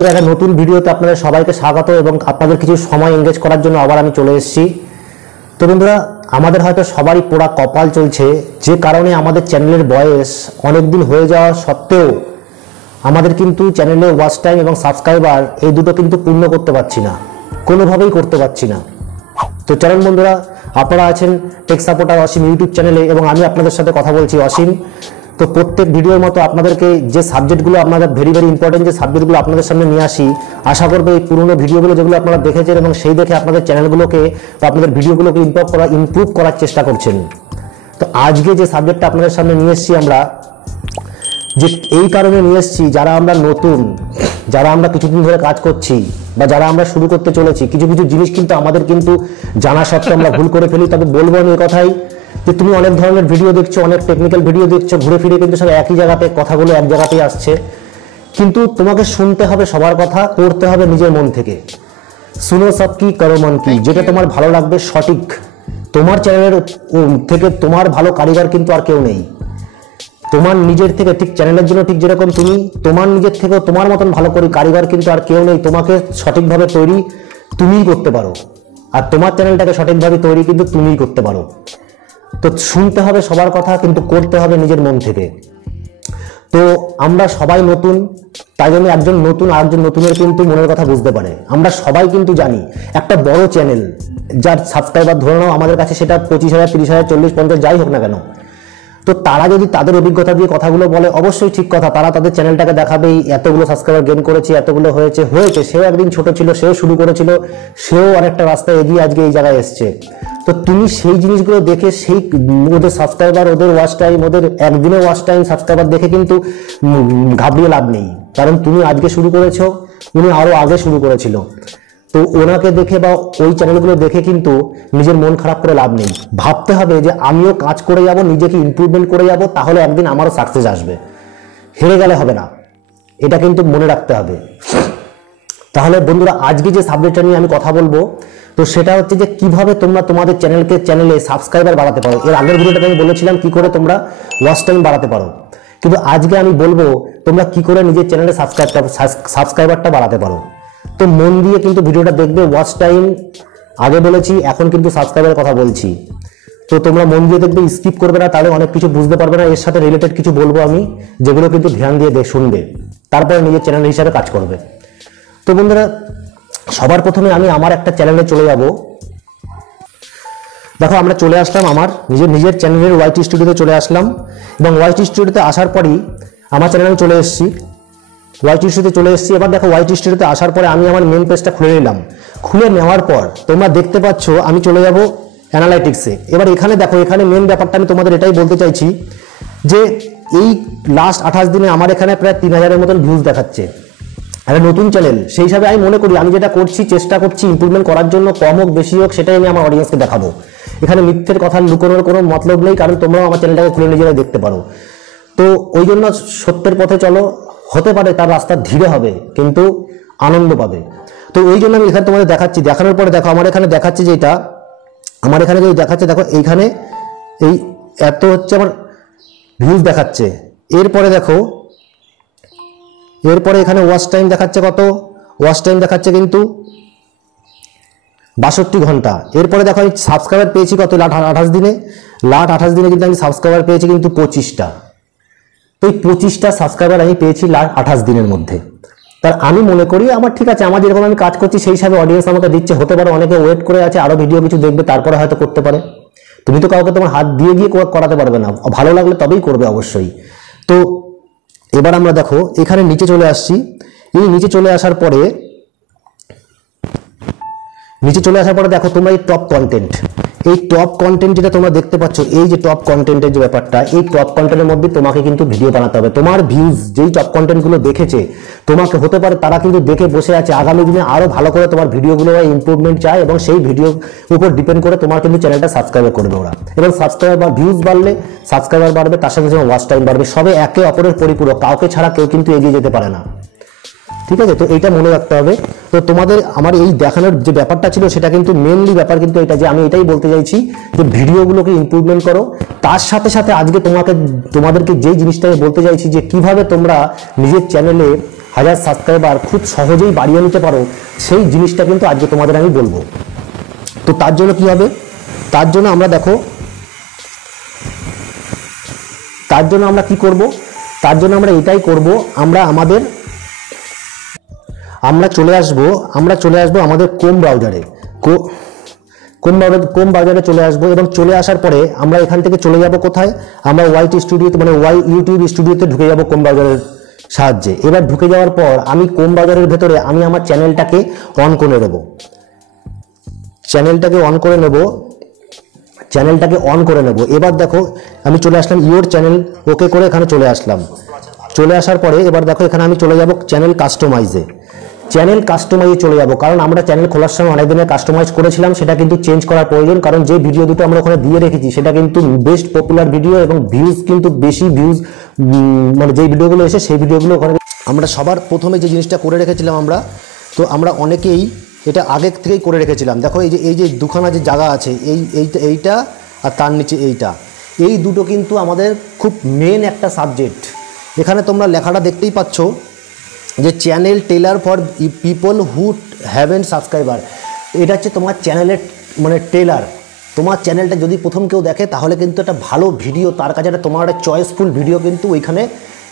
একটা নতুন ভিডিওতে আপনাদের সবাইকে স্বাগত এবং আপনাদের কিছু সময় এনগেজ করার জন্য আবার আমি চলে এসেছি। তো বন্ধুরা, আমাদের হয়তো সবারই পোড়া কপাল চলছে, যে কারণে আমাদের চ্যানেলের বয়স অনেক দিন হয়ে যাওয়া সত্ত্বেও আমাদের কিন্তু চ্যানেলে ওয়াচ টাইম এবং সাবস্ক্রাইবার এই দুটো কিন্তু পূর্ণ করতে পারছি না, কোনোভাবেই করতে পারছি না। তো চলুন বন্ধুরা, আপনারা আছেন টেক সাপোর্টার অসীম ইউটিউব চ্যানেলে এবং আমি আপনাদের সাথে কথা বলছি অসীম। তো প্রত্যেক ভিডিওর মতো আপনাদেরকে যে সাবজেক্টগুলো আপনাদের ভেরি ইম্পর্টেন্ট যে সাবজেক্টগুলো আপনাদের সামনে নিয়ে আসি, আশা করবো এই পুরনো ভিডিওগুলো যেগুলো আপনারা দেখেছেন এবং সেই দেখে আপনাদের চ্যানেলগুলোকে বা আপনাদের ভিডিওগুলোকে ইমপ্রুভ করার চেষ্টা করছেন। তো আজকে যে সাবজেক্টটা আপনাদের সামনে নিয়ে এসেছি আমরা, যে এই কারণে নিয়ে এসেছি, যারা আমরা নতুন, যারা আমরা কিছুদিন ধরে কাজ করছি বা যারা আমরা শুরু করতে চলেছি, কিছু কিছু জিনিস কিন্তু আমাদের কিন্তু জানা সত্ত্বেও আমরা ভুল করে ফেলি। তবে বলবো আমি এই কথাই যে তুমি অনেক ধরনের ভিডিও দেখছো, অনেক টেকনিক্যাল ভিডিও দেখছো, ঘুরে ফিরে কিন্তু সব একই জায়গাতে, কথাগুলো এক জায়গাতেই আসছে। কিন্তু তোমাকে শুনতে হবে সবার কথা, করতে হবে নিজের মন থেকে। শুনো সব কি করো মন কি, যেটা তোমার ভালো লাগবে সঠিক। তোমার চ্যানেলের থেকে তোমার ভালো কারিগর কিন্তু আর কেউ নেই। তোমার নিজের থেকে, ঠিক চ্যানেলের জন্য ঠিক যেরকম তুমি তোমার নিজের থেকেও তোমার মতন ভালো করে কারিগর কিন্তু আর কেউ নেই। তোমাকে সঠিকভাবে তৈরি তুমিই করতে পারো, আর তোমার চ্যানেলটাকে সঠিকভাবে তৈরি কিন্তু তুমিই করতে পারো। তো শুনতে হবে সবার কথা, কিন্তু করতে হবে নিজের মন থেকে। তো আমরা সবাই নতুন, তাই জন্য একজন নতুন আর একজন নতুনের কিন্তু মনের কথা বুঝতে পারে। আমরা সবাই কিন্তু জানি একটা বড় চ্যানেল যার সাবস্ক্রাইবার ধরে নাও আমাদের কাছে সেটা 25,000, 30,000, 40, 50 যাই হোক না কেন, তো তারা যদি তাদের অভিজ্ঞতা দিয়ে কথাগুলো বলে, অবশ্যই ঠিক কথা, তারা তাদের চ্যানেলটাকে দেখাবেই, এতগুলো সাবস্ক্রাইবার গেইন করেছে, এতগুলো হয়েছে। সেও একদিন ছোট ছিল, সেও শুরু করেছিল, সেও অনেকটা রাস্তায় এগিয়ে আজকে এই জায়গায় এসছে। তো তুমি সেই জিনিসগুলো দেখে, সেই ওদের সাবস্ক্রাইবার, ওদের ওয়াচ টাইম, ওদের একদিনে ওয়াচ টাইম, সাবস্ক্রাইবার দেখে কিন্তু ঘাবড়িয়ে লাভ নেই। কারণ তুমি আজকে শুরু করেছো, উনি আরো আগে শুরু করেছিল। তো ওনাকে দেখে বা ওই চ্যানেলগুলো দেখে কিন্তু নিজের মন খারাপ করে লাভ নেই। ভাবতে হবে যে আমিও কাজ করে যাব, নিজেকে ইমপ্রুভমেন্ট করে যাব, তাহলে একদিন আমারও সাকসেস আসবে। হেরে গেলে হবে না, এটা কিন্তু মনে রাখতে হবে। তাহলে বন্ধুরা, আজকে যে সাবজেক্টটা নিয়ে আমি কথা বলবো, তো সেটা হচ্ছে যে কিভাবে তোমরা তোমাদের চ্যানেলে সাবস্ক্রাইবার বাড়াতে পারো। এর আগের ভিডিওটাতে আমি বলেছিলাম কি করে তোমরা ওয়াচ টাইম বাড়াতে পারো, কিন্তু আজকে আমি বলবো তোমরা কি করে নিজের চ্যানেলে সাবস্ক্রাইবারটা বাড়াতে পারো। তো মন দিয়ে কিন্তু ভিডিওটা দেখবে। ওয়াচ টাইম আগে বলেছি, এখন কিন্তু সাবস্ক্রাইবারের কথা বলছি। তো তোমরা মন দিয়ে দেখবে, স্কিপ করবে না, তাহলে অনেক কিছু বুঝতে পারবে না। এর সাথে রিলেটেড কিছু বলবো আমি, যেগুলো কিন্তু ধ্যান দিয়ে শুনবে, তারপরে নিজের চ্যানেল হিসাবে কাজ করবে। তো বন্ধুরা, সবার প্রথমে আমি আমার একটা চ্যানেলে চলে যাব। দেখো, আমরা চলে আসলাম আমার নিজের চ্যানেলের ওয়াইটি স্টুডিওতে চলে আসলাম, এবং ওয়াইটি স্টুডিওতে আসার পরই আমার চ্যানেলে চলে এসেছি। ওয়াইটি স্টুডিওতে চলে এসেছি। এবার দেখো, ওয়াইটি স্টুডিওতে আসার পরে আমি আমার মেন পেজটা খুলে নিলাম। খুলে নেওয়ার পর তোমরা দেখতে পাচ্ছ আমি চলে যাব অ্যানালাইটিক্সে। এবার এখানে দেখো, এখানে মেন ব্যাপারটা আমি তোমাদের এটাই বলতে চাইছি যে এই লাস্ট 28 দিনে আমার এখানে প্রায় 3,000-এর মতন ভিউজ দেখাচ্ছে। একটা নতুন চ্যানেল, সেই হিসাবে আমি মনে করি আমি যেটা করছি, চেষ্টা করছি ইমপ্রুভমেন্ট করার জন্য, কম হোক বেশি হোক সেটাই আমি আমার অডিয়েন্সকে দেখাবো। এখানে মিথ্যের কথা লুকোনোর কোনো মতলব নেই, কারণ তোমরাও আমার চ্যানেলটাকে খুলে নিজেরাই দেখতে পারো। তো ওই জন্য সত্যের পথে চলো। হতে পারে তার রাস্তা ধীরে হবে, কিন্তু আনন্দ পাবে। তো ওই জন্য আমি এখানে তোমাদের দেখাচ্ছি। দেখানোর পরে দেখো, আমার এখানে দেখাচ্ছে যেটা, আমার এখানে যে দেখাচ্ছে, দেখো এইখানে এই এত হচ্ছে আমার ভিউজ দেখাচ্ছে। এরপরে দেখো, এরপরে এখানে ওয়াচ টাইম দেখাচ্ছে কত, ওয়াচ টাইম দেখাচ্ছে কিন্তু 62 ঘন্টা। এরপরে দেখো আমি সাবস্ক্রাইবার পেয়েছি কত, লাস্ট 28 দিনে, কিন্তু আমি সাবস্ক্রাইবার পেয়েছি কিন্তু 25টা। তো এই 25টা সাবস্ক্রাইবার আমি পেয়েছি লাস্ট 28 দিনের মধ্যে। তার আমি মনে করি আমার ঠিক আছে, আমার যেরকম আমি কাজ করছি সেই হিসাবে অডিয়েন্স আমাকে দিচ্ছে। হতে পারে অনেকে ওয়েট করে আছে, আরো ভিডিও কিছু দেখবে, তারপরে হয়তো করতে পারে। তুমি তো কাউকে তোমার হাত দিয়ে গিয়ে করাতে পারবে না, ভালো লাগলে তবেই করবে অবশ্যই। তো এবার আমরা দেখো এখানে নিচে চলে আসছি। এই নিচে চলে আসার পরে দেখো তোমরা এই টপ কন্টেন্ট, এই টপ কন্টেন্ট যেটা তোমরা দেখতে পাচ্ছ, এই যে টপ কন্টেন্টের যে ব্যাপারটা, এই টপ কন্টেন্টের মধ্যে তোমাকে কিন্তু ভিডিও বানাতে হবে। তোমার ভিউজ যেই টপ কন্টেন্টগুলো দেখেছে, তোমাকে হতে পারে তারা কিন্তু দেখে বসে আছে, আগামী দিনে আরো ভালো করে তোমার ভিডিওগুলো ইমপ্রুভমেন্ট চায়, এবং সেই ভিডিওর উপর ডিপেন্ড করে তোমার কিন্তু চ্যানেলটা সাবস্ক্রাইব করবে ওরা। এবং সাবস্ক্রাইবার ভিউজ বাড়লে সাবস্ক্রাইবার বাড়বে, তার সাথে ওয়াচ টাইম বাড়বে। সবে একে অপরের পরিপূরক, কাউকে ছাড়া কেউ কিন্তু এগিয়ে যেতে পারে না। ঠিক আছে, তো এইটা মনে রাখতে হবে। তো তোমাদের আমার এই দেখানোর যে ব্যাপারটা ছিল, সেটা কিন্তু মেনলি ব্যাপার কিন্তু এটা, যে আমি এটাই বলতে চাইছি যে ভিডিওগুলোকে ইমপ্রুভমেন্ট করো। তার সাথে সাথে আজকে তোমাদেরকে যেই জিনিসটা আমি বলতে চাইছি, যে কিভাবে তোমরা নিজের চ্যানেলে 1000 সাবস্ক্রাইবার খুব সহজেই বাড়িয়ে নিতে পারো, সেই জিনিসটা কিন্তু আজকে তোমাদের আমি বলবো। তো তার জন্য কি হবে, তার জন্য আমরা দেখো, তার জন্য আমরা কি করব, তার জন্য আমরা এটাই করব, আমরা চলে আসবো আমাদের ক্রোম ব্রাউজারে, ক্রোম ব্রাউজারে চলে আসবো এবং চলে আসার পরে আমরা এখান থেকে চলে যাব কোথায়, আমরা ওয়াইটি স্টুডিওতে মানে ইউটিউব স্টুডিওতে ঢুকে যাব ক্রোম ব্রাউজারের সাহায্যে। এবার ঢুকে যাওয়ার পর আমি ক্রোম ব্রাউজারের ভেতরে আমি আমার চ্যানেলটাকে অন করে নেব, চ্যানেলটাকে অন করে নেব। এবার দেখো আমি চলে আসলাম ইওর চ্যানেল ওকে করে এখানে চলে আসলাম। চলে আসার পরে এবার দেখো এখানে আমি চলে যাব চ্যানেল কাস্টমাইজে চলে যাব, কারণ আমরা চ্যানেল খোলার সময় অনেক দিনের কাস্টমাইজ করেছিলাম, সেটা কিন্তু চেঞ্জ করার প্রয়োজন, কারণ যে ভিডিও দুটো আমরা ওখানে দিয়ে রেখেছি সেটা কিন্তু বেস্ট পপুলার ভিডিও এবং ভিউজ কিন্তু বেশি ভিউজ, মানে যেই ভিডিওগুলো এসে সেই ভিডিওগুলো ওখানে আমরা সবার প্রথমে যে জিনিসটা করে রেখেছিলাম আমরা অনেকেই এটা আগে থেকেই করে রেখেছিলাম। দেখো এই যে দুখানা যে জায়গা আছে, এইটা আর তার নিচে এই দুটো কিন্তু আমাদের খুব মেন একটা সাবজেক্ট। এখানে তোমরা লেখাটা দেখতেই পাচ্ছ যে channel teller for people who haven't subscriber, এটা হচ্ছে তোমার চ্যানেলের মানে টেলার। তোমার চ্যানেলটা যদি প্রথম কেউ দেখে তাহলে কিন্তু একটা ভালো ভিডিও, তার কাছে একটা তোমার একটা চয়েসফুল ভিডিও কিন্তু ওইখানে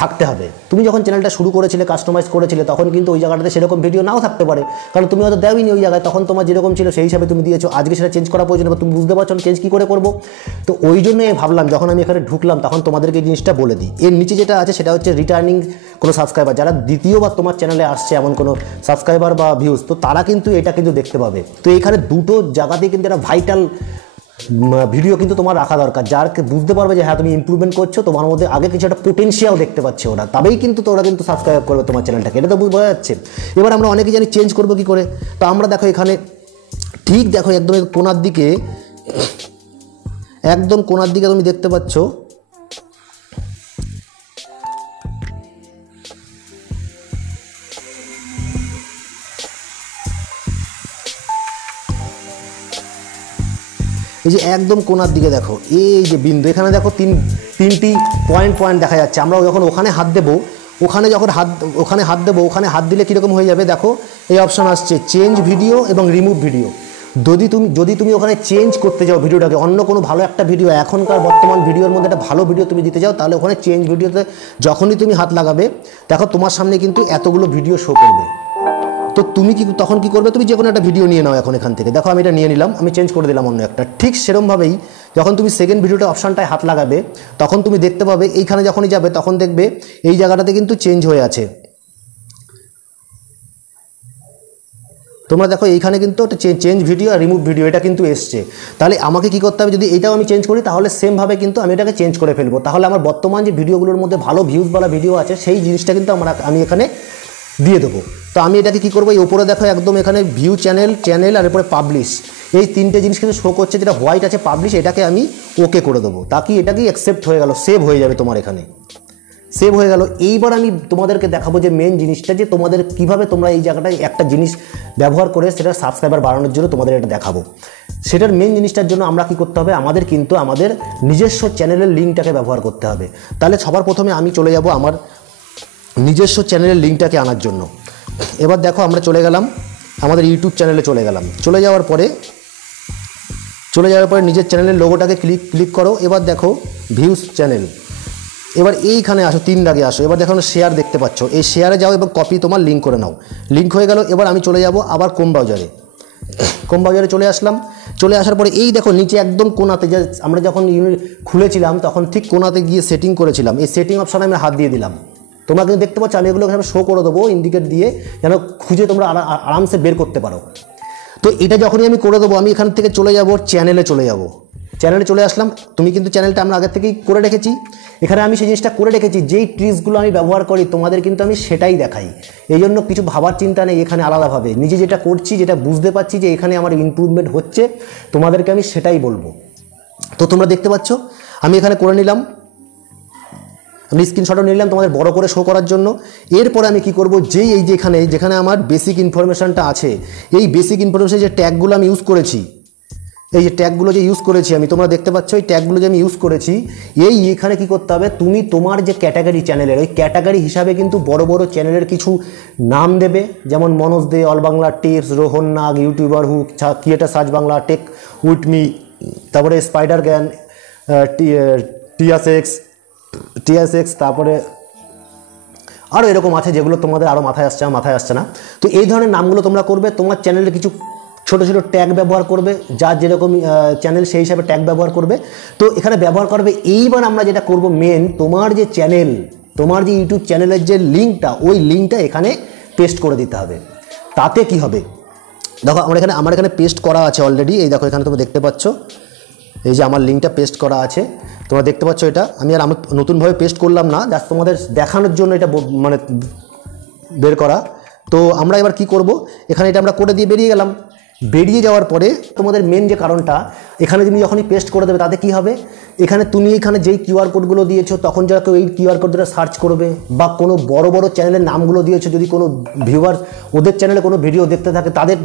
থাকতে হবে। তুমি যখন চ্যানেলটা শুরু করেছিলে, কাস্টমাইজ করেছিলে, তখন কিন্তু ওই জায়গাটাতে সেরকম ভিডিও নাও থাকতে পারে, কারণ তুমি হয়তো দেওইনি ওই জায়গায়, তখন তোমার যেরকম ছিল সেই হিসাবে তুমি দিয়েছো। আজকে সেটা চেঞ্জ করা প্রয়োজন, তুমি বুঝতে পারছো না চেঞ্জ কী করে করবো। তো ওই জন্যই ভাবলাম যখন আমি এখানে ঢুকলাম তখন তোমাদেরকে এই জিনিসটা বলে দিই। এর নিচে যেটা আছে সেটা হচ্ছে রিটার্নিং কোনো সাবস্ক্রাইবার, যারা দ্বিতীয়বার তোমার চ্যানেলে আসছে এমন কোনো সাবস্ক্রাইবার বা ভিউজ, তো তারা কিন্তু এটা কিন্তু দেখতে পাবে। তো এখানে দুটো জায়গাতেই কিন্তু একটা ভাইটাল ভিডিও কিন্তু তোমার রাখা দরকার, যারকে বুঝতে পারবে যে হ্যাঁ তুমি ইমপ্রুভমেন্ট করছো, তোমার মধ্যে আগে কিছু একটা পোটেনশিয়াল দেখতে পাচ্ছে ওরা, তবেই কিন্তু তোরা কিন্তু সাবস্ক্রাইব করবে তোমার চ্যানেলটাকে, এটা তো বোঝা যাচ্ছে। এবার আমরা অনেকে জানি চেঞ্জ করবো কী করে, তো আমরা দেখো এখানে ঠিক দেখো একদম কোণার দিকে, তুমি দেখতে পাচ্ছ এই যে একদম কোণার দিকে দেখো এই যে বিন্দু, এখানে দেখো তিনটি পয়েন্ট দেখা যাচ্ছে। আমরা যখন ওখানে হাত দেবো, ওখানে হাত দিলে কীরকম হয়ে যাবে দেখো, এই অপশান আসছে চেঞ্জ ভিডিও এবং রিমুভ ভিডিও। যদি তুমি ওখানে চেঞ্জ করতে যাও ভিডিওটাকে, অন্য কোনো ভালো একটা ভিডিও, এখনকার বর্তমান ভিডিওর মধ্যে একটা ভালো ভিডিও তুমি দিতে যাও, তাহলে ওখানে চেঞ্জ ভিডিওতে যখনই তুমি হাত লাগাবে দেখো তোমার সামনে কিন্তু এতগুলো ভিডিও শো করবে। তো তুমি তখন কি করবে, তুমি যে কোনো একটা ভিডিও নিয়ে নাও এখন এখান থেকে, দেখো আমি এটা নিয়ে নিলাম, আমি চেঞ্জ করে দিলাম অন্য একটা। ঠিক সেরকমভাবেই যখন তুমি সেকেন্ড ভিডিওটা অপশানটায় হাত লাগাবে তখন তুমি দেখতে পাবে এইখানে যখনই যাবে তখন দেখবে এই জায়গাটাতে কিন্তু চেঞ্জ হয়ে আছে। তোমরা দেখো এইখানে কিন্তু একটা চেঞ্জ ভিডিও আর রিমুভ ভিডিও এটা কিন্তু এসছে। তাহলে আমাকে কি করতে হবে, যদি এটাও আমি চেঞ্জ করি তাহলে সেমভাবে কিন্তু আমি এটাকে চেঞ্জ করে ফেলবো, তাহলে আমার বর্তমান যে ভিডিওগুলোর মধ্যে ভালো ভিউজওয়ালা ভিডিও আছে সেই জিনিসটা কিন্তু আমি এখানে দিয়ে দেবো। তো আমি এটাকে কী করবো, এই ওপরে দেখো একদম এখানে ভিউ চ্যানেল আর এরপরে পাবলিশ, এই তিনটে জিনিস কিন্তু শো করছে, যেটা হোয়াইট আছে পাবলিশ, এটাকে আমি ওকে করে দেবো, তাকে এটাকেই অ্যাকসেপ্ট হয়ে গেল, সেভ হয়ে যাবে তোমার এখানে, সেভ হয়ে গেল। এইবার আমি তোমাদেরকে দেখাবো যে মেন জিনিসটা, যে তোমাদের কিভাবে তোমরা এই জায়গাটায় একটা জিনিস ব্যবহার করে সেটা সাবস্ক্রাইবার বাড়ানোর জন্য তোমাদের এটা দেখাবো। সেটার মেন জিনিসটার জন্য আমরা কি করতে হবে, আমাদের কিন্তু আমাদের নিজস্ব চ্যানেলের লিঙ্কটাকে ব্যবহার করতে হবে। তাহলে সবার প্রথমে আমি চলে যাব আমার নিজস্ব চ্যানেলের লিঙ্কটাকে আনার জন্য। এবার দেখো আমরা চলে গেলাম আমাদের ইউটিউব চ্যানেলে, চলে যাওয়ার পরে নিজের চ্যানেলের লোগোটাকে ক্লিক করো। এবার দেখো ভিউজ চ্যানেল, এবার এইখানে আসো, 3 দাগে আসো। এবার দেখো শেয়ার দেখতে পাচ্ছ, এই শেয়ারে যাও এবং কপি তোমার লিঙ্ক করে নাও। লিঙ্ক হয়ে গেল। এবার আমি চলে যাব আবার ক্রোম ব্রাউজারে চলে আসলাম। চলে আসার পরে এই দেখো নিচে একদম কোণাতে, যে আমরা যখন খুলেছিলাম তখন ঠিক কোণাতে গিয়ে সেটিং করেছিলাম, এই সেটিং অপশানে আমি হাত দিয়ে দিলাম। তোমরা কিন্তু দেখতে পাচ্ছ আমি এগুলো এখানে শো করে দেবো ইন্ডিকেট দিয়ে, যেন খুঁজে তোমরা আরামসে বের করতে পারো। তো এটা যখনই আমি করে দেবো, আমি এখান থেকে চলে যাব চ্যানেলে চলে আসলাম। তুমি কিন্তু চ্যানেলটা আমরা আগের থেকেই করে রেখেছি, এখানে আমি সেই জিনিসটা করে রেখেছি, যেই ট্রিক্সগুলো আমি ব্যবহার করি তোমাদের কিন্তু আমি সেটাই দেখাই। এই জন্য কিছু ভাবার চিন্তা নেই, এখানে আলাদাভাবে নিজে যেটা করছি, যেটা বুঝতে পারছি যে এখানে আমার ইমপ্রুভমেন্ট হচ্ছে, তোমাদেরকে আমি সেটাই বলবো। তো তোমরা দেখতে পাচ্ছ আমি এখানে করে নিলাম, আমি স্ক্রিনশটও নিলাম তোমাদের বড় করে শো করার জন্য। এরপরে আমি কি করব, এই যেখানে আমার বেসিক ইনফরমেশানটা আছে, এই বেসিক ইনফরমেশান যে ট্যাগগুলো আমি ইউজ করেছি, এই যে ট্যাগগুলো যে ইউজ করেছি আমি, তোমরা দেখতে পাচ্ছ এই ট্যাগগুলো যে আমি ইউজ করেছি, এখানে কি করতে হবে, তুমি তোমার যে ক্যাটাগরি চ্যানেলের ওই ক্যাটাগরি হিসাবে কিন্তু বড় বড় চ্যানেলের কিছু নাম দেবে, যেমন Manoj Dey, all Bangla tips, Rohan Nag, YouTuber who, creator search Bangla, tech with me, তারপরে স্পাইডার জ্ঞান, টিএসএক্স, তারপরে আরও এরকম আছে যেগুলো তোমাদের আরও মাথায় আসছে না। তো এই ধরনের নামগুলো তোমরা করবে, তোমার চ্যানেলে কিছু ছোটো ছোটো ট্যাগ ব্যবহার করবে, যার যেরকম চ্যানেল সেই হিসাবে ট্যাগ ব্যবহার করবে। তো এখানে ব্যবহার করবে। এইবার আমরা যেটা করব মেন, তোমার যে চ্যানেল, তোমার যে ইউটিউব চ্যানেলের যে লিঙ্কটা, ওই লিঙ্কটা এখানে পেস্ট করে দিতে হবে। তাতে কি হবে, দেখো আমার এখানে পেস্ট করা আছে অলরেডি। এই দেখো এখানে তোমরা দেখতে পাচ্ছ, এই যে আমার লিঙ্কটা পেস্ট করা আছে, তোমরা দেখতে পাচ্ছ। এটা আমি নতুনভাবে পেস্ট করলাম না, জাস্ট তোমাদের দেখানোর জন্য এটা মানে বের করা। তো আমরা এবার কি করব, এখানে এটা আমরা করে দিয়ে বেরিয়ে গেলাম। বেরিয়ে যাওয়ার পরে তোমাদের মেন যে কারণটা, এখানে তুমি যখনই পেস্ট করে দেবে তাতে কি হবে, তুমি এখানে যেই কিউআর কোডগুলো দিয়েছো, তখন যারা কেউ এই কিউআর কোড দ্বারা সার্চ করবে, বা কোনো বড় বড় চ্যানেলের নামগুলো দিয়েছো, যদি কোনো ভিউয়ার ওদের চ্যানেলে কোনো ভিডিও দেখতে থাকে, তাদের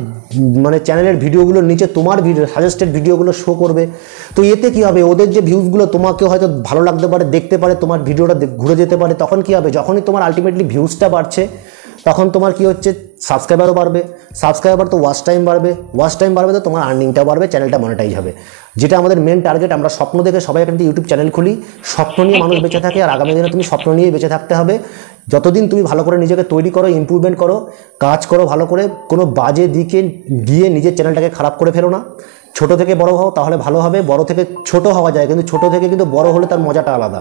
মানে চ্যানেলের ভিডিওগুলোর নিচে তোমার ভিডিও সাজেস্টেড ভিডিওগুলো শো করবে। তো এতে কি হবে, ওদের যে ভিউজগুলো তোমাকেও হয়তো ভালো লাগতে পারে, দেখতে পারে, তোমার ভিডিওটা ঘুরে যেতে পারে। তখন কি হবে, যখনই তোমার আলটিমেটলি ভিউজটা বাড়ছে, তখন তোমার কি হচ্ছে, সাবস্ক্রাইবারও বাড়বে, সাবস্ক্রাইবার তো ওয়াচ টাইম বাড়বে, তো তোমার আর্নিংটাও বাড়বে, চ্যানেলটা মনিটাইজ হবে, যেটা আমাদের মেন টার্গেট। আমরা স্বপ্ন দেখে সবাই এখান থেকে ইউটিউব চ্যানেল খুলি, স্বপ্ন নিয়ে মানুষ বেঁচে থাকে, আর আগামী দিনে তুমি স্বপ্ন নিয়ে বেঁচে থাকতে হবে। যতদিন তুমি ভালো করে নিজেকে তৈরি করো, ইমপ্রুভমেন্ট করো, কাজ করো ভালো করে, কোনো বাজে দিকে গিয়ে নিজের চ্যানেলটাকে খারাপ করে ফেলো না। ছোট থেকে বড় হও, তাহলে ভালো হবে। বড় থেকে ছোট হওয়া যায়, কিন্তু ছোট থেকে কিন্তু বড় হলে তার মজাটা আলাদা।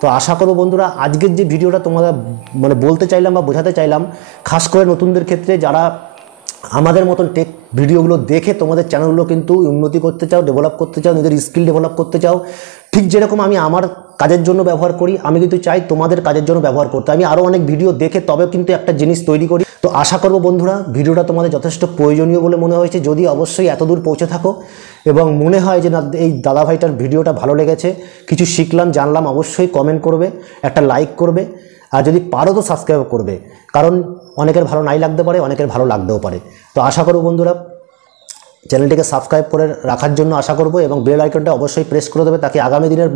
তো আশা করবো বন্ধুরা, আজকের যে ভিডিওটা তোমরা মানে বলতে চাইলাম বা বোঝাতে চাইলাম, খাস করে নতুনদের ক্ষেত্রে, যারা আমাদের মতন টেক ভিডিওগুলো দেখে তোমাদের চ্যানেলগুলো কিন্তু উন্নতি করতে চাও, ডেভেলপ করতে চাও, নিজের স্কিল ডেভেলপ করতে চাও, ঠিক যেরকম আমি আমার কাজের জন্য ব্যবহার করি, আমি কিন্তু চাই তোমাদের কাজের জন্য ব্যবহার করতে। আমি আরও অনেক ভিডিও দেখে তবে কিন্তু একটা জিনিস তৈরি করি। তো আশা করবো বন্ধুরা, ভিডিওটা তোমাদের যথেষ্ট প্রয়োজনীয় বলে মনে হয়েছে। যদি অবশ্যই এত দূর পৌঁছে থাকো এবং মনে হয় যে না, এই দাদাভাইটার ভিডিওটা ভালো লেগেছে, কিছু শিখলাম জানলাম, অবশ্যই কমেন্ট করবে, একটা লাইক করবে, আর যদি পারো তো সাবস্ক্রাইব করবে, কারণ অনেকের ভালো নাই লাগতে পারে, অনেকের ভালো লাগতেও পারে। তো আশা করব বন্ধুরা, চ্যানেলটিকে সাবস্ক্রাইব করে রাখার জন্য আশা করব, এবং বেল আইকনটা অবশ্যই প্রেস করে দেবে, তাকে আগামী দিনের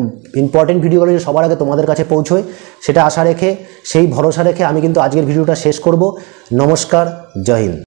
ইম্পর্টেন্ট ভিডিওগুলো সবার আগে তোমাদের কাছে পৌঁছয়, সেটা আশা রেখে, সেই ভরসা রেখে আমি কিন্তু আজকের ভিডিওটা শেষ করব। নমস্কার, জয় হিন্দ।